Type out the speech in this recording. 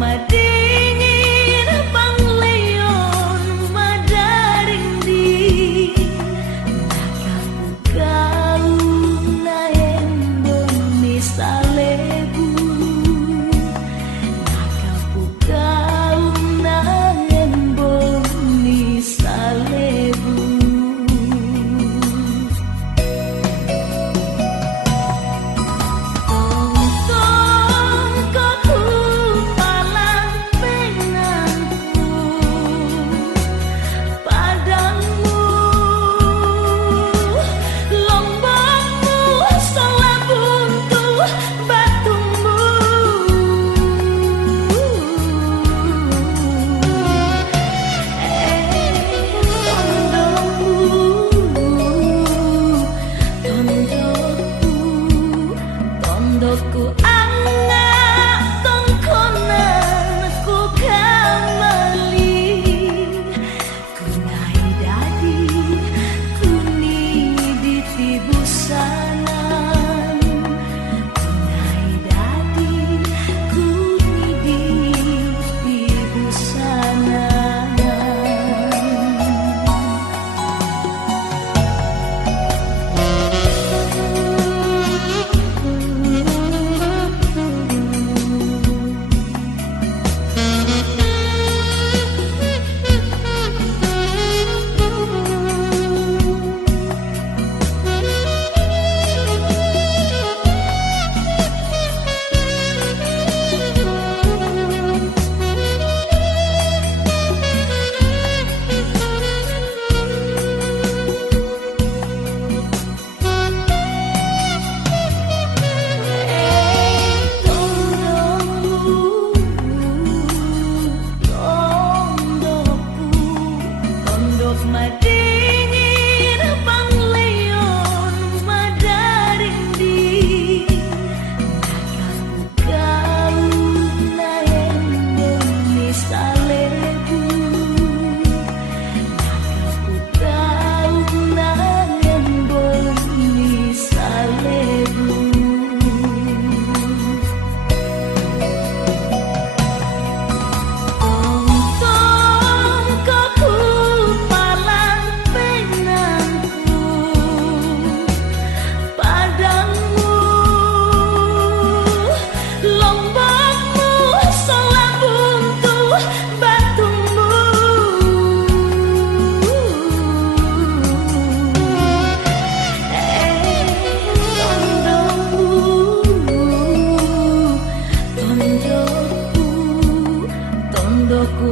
madingin pangleon madarindi nakapukau na embon ni salebu nakapukau na embon ni salebu. Ku angak tongkonan ku kamali ku nai dadi ku ni di tibusanan ku nai dadi ku ni di tibusanan. Madingin pangleon madarindi nakapukau na embon ni salebu nakapukau na embon ni salebu. Ku